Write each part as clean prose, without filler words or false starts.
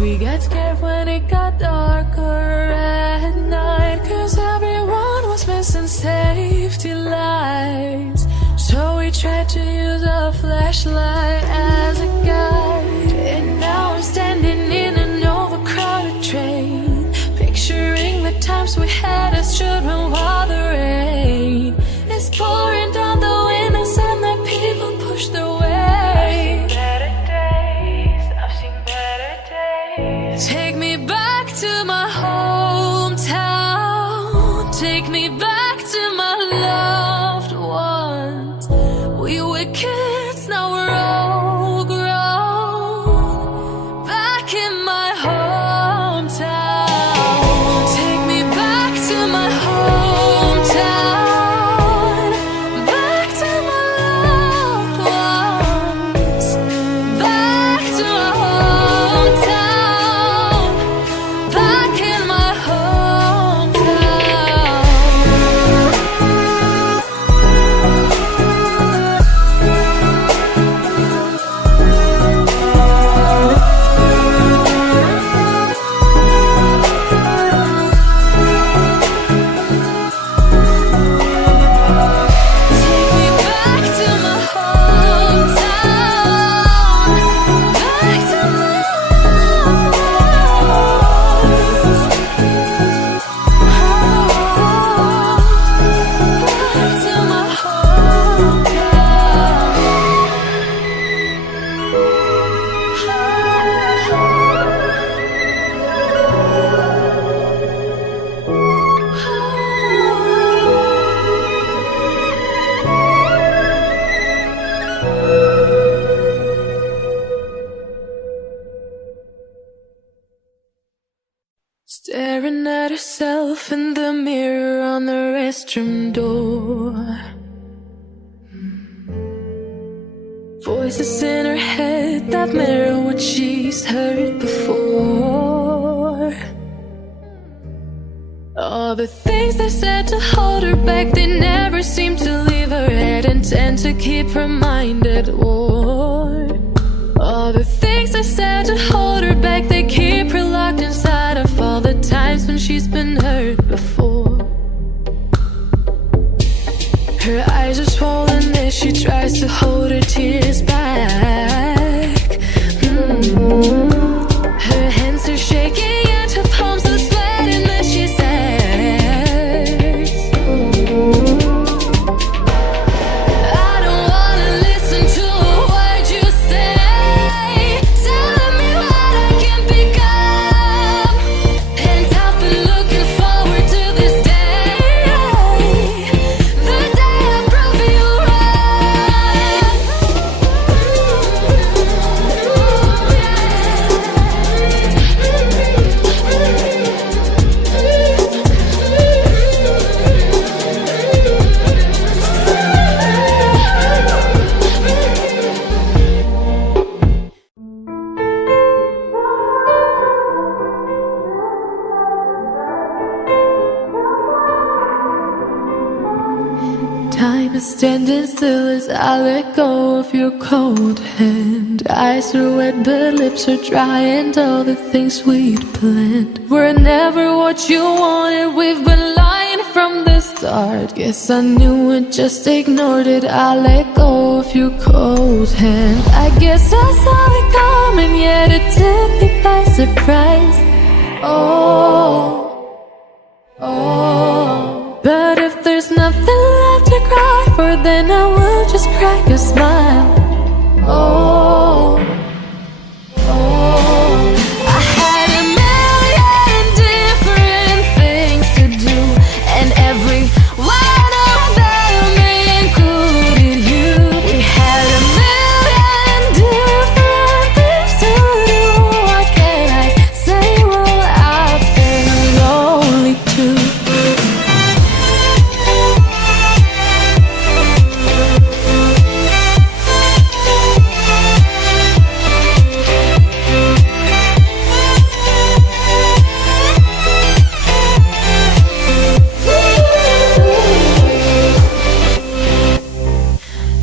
we got scared when it got darker at night, 'cause everyone was missing safety lights. So we tried to use a flashlight as a guide. And now I'm standing in an overcrowded train, picturing the times we had as children while the rain is pouring down the windows and the people push their way. Take me back to my hometown. Take me back to my loved ones. We were kids, now we're all grown. Back in my hometown. Take me back to my hometown. Back to my loved ones. Back to my hometown. Back in my Take me back to my hometown. Back to my ones. Back to my Staring at herself in the mirror on the restroom door. Voices in her head that mirror what she's heard before. All the things they said to hold her back, they never seem to leave her head and tend to keep her mind at war. All the things they said to hold her back, they keep her locked inside of all the times when she's been hurt before. Her eyes are swollen as she tries to hold her tears back. Her hands are shaking and her palms are sweating as she says, I don't wanna listen to a word you say, telling me what I can become. And I've been looking forward to this day, the day I prove you Time is standing still as I let go of your cold hand. Eyes are wet but lips are dry, and all the things we'd planned were never what you wanted. We've been lying from the start. Guess I knew it, just ignored it. I let go of your cold hand. I guess I saw it coming, yet it took me by surprise. Oh. But if there's nothing left to cry for, then I will just crack a smile. I had a million different things to do, and every one of them included you. We had a million different things to do. What can I say? Well, I've been lonely too.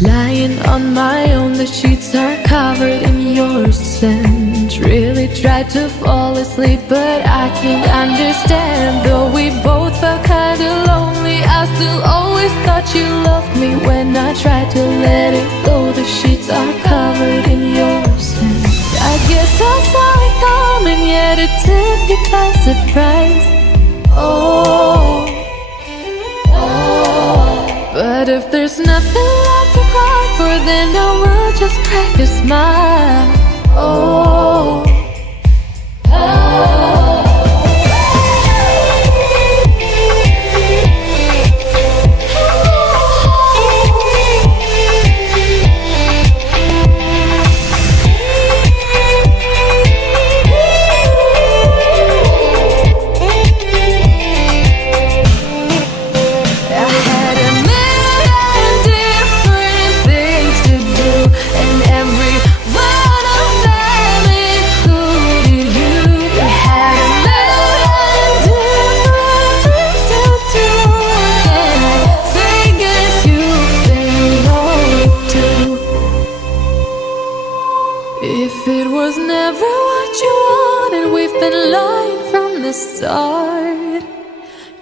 Lying on my own, the sheets are covered in your scent. scent. Really tried to fall asleep, but I can't understand. Though we both felt kinda lonely, I still always thought you loved me. When I tried to let it go, the sheets are covered in your scent. I guess I saw it coming, yet it took me by surprise. Oh, but if there's nothing left to cry for, then I will just crack a smile. Oh, if it was never what you wanted, we've been lying from the start.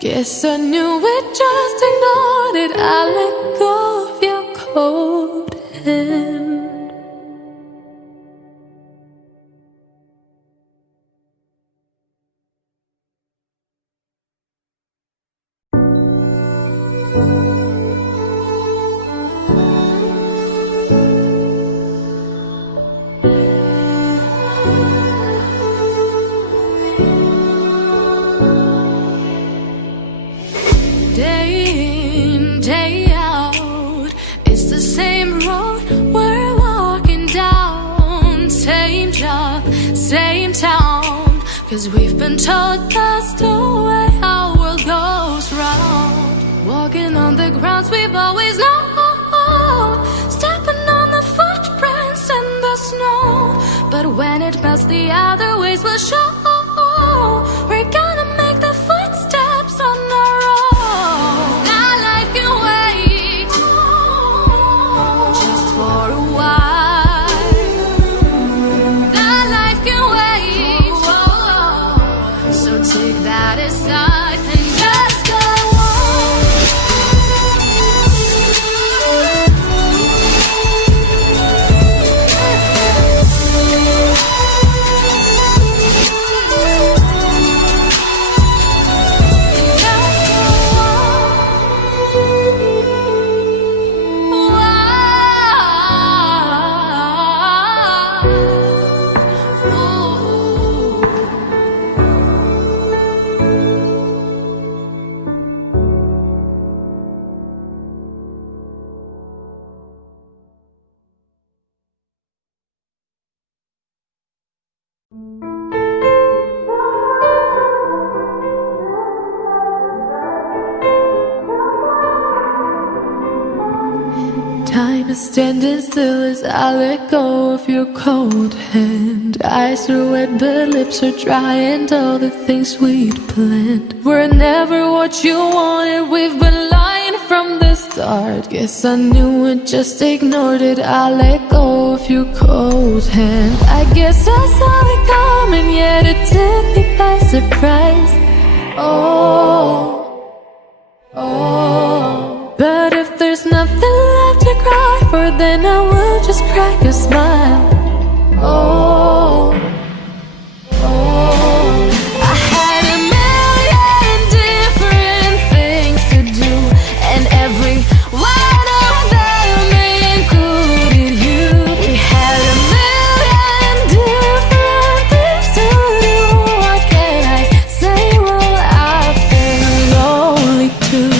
Guess I knew it, just ignored it. I let go of your cold hand. Day in, day out, it's the same road we're walking down. Same job, same town, 'cause we've been told that's the way our world goes round. Walking on the grounds we've always known, stepping on the footprints in the snow. But when it melts, the other ways will show. We're gonna make the footsteps on our own. Time is standing still as I let go of your cold hand. Eyes are wet but lips are dry, and all the things we'd planned were never what you wanted. We've been lying from the start. Guess I knew it, just ignored it. I let go of your cold hand. I guess I saw it coming, yet it took me by surprise. Oh, but if there's nothing left to cry for, then I will just crack a smile. Oh, I had a million different things to do, and every one of them included you. We had a million different things to do. What can I say? Well, I've been lonely too.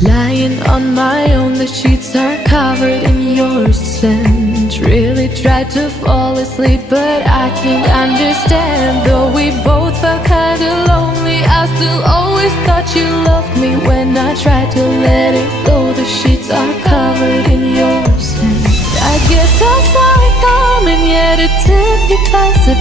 Lying on my own, the sheets are covered in your scent. Really tried to fall asleep, but I can't understand. Though we both felt kinda lonely, I still always thought you loved me. When I tried to let it go, the sheets are covered in your scent. pretend because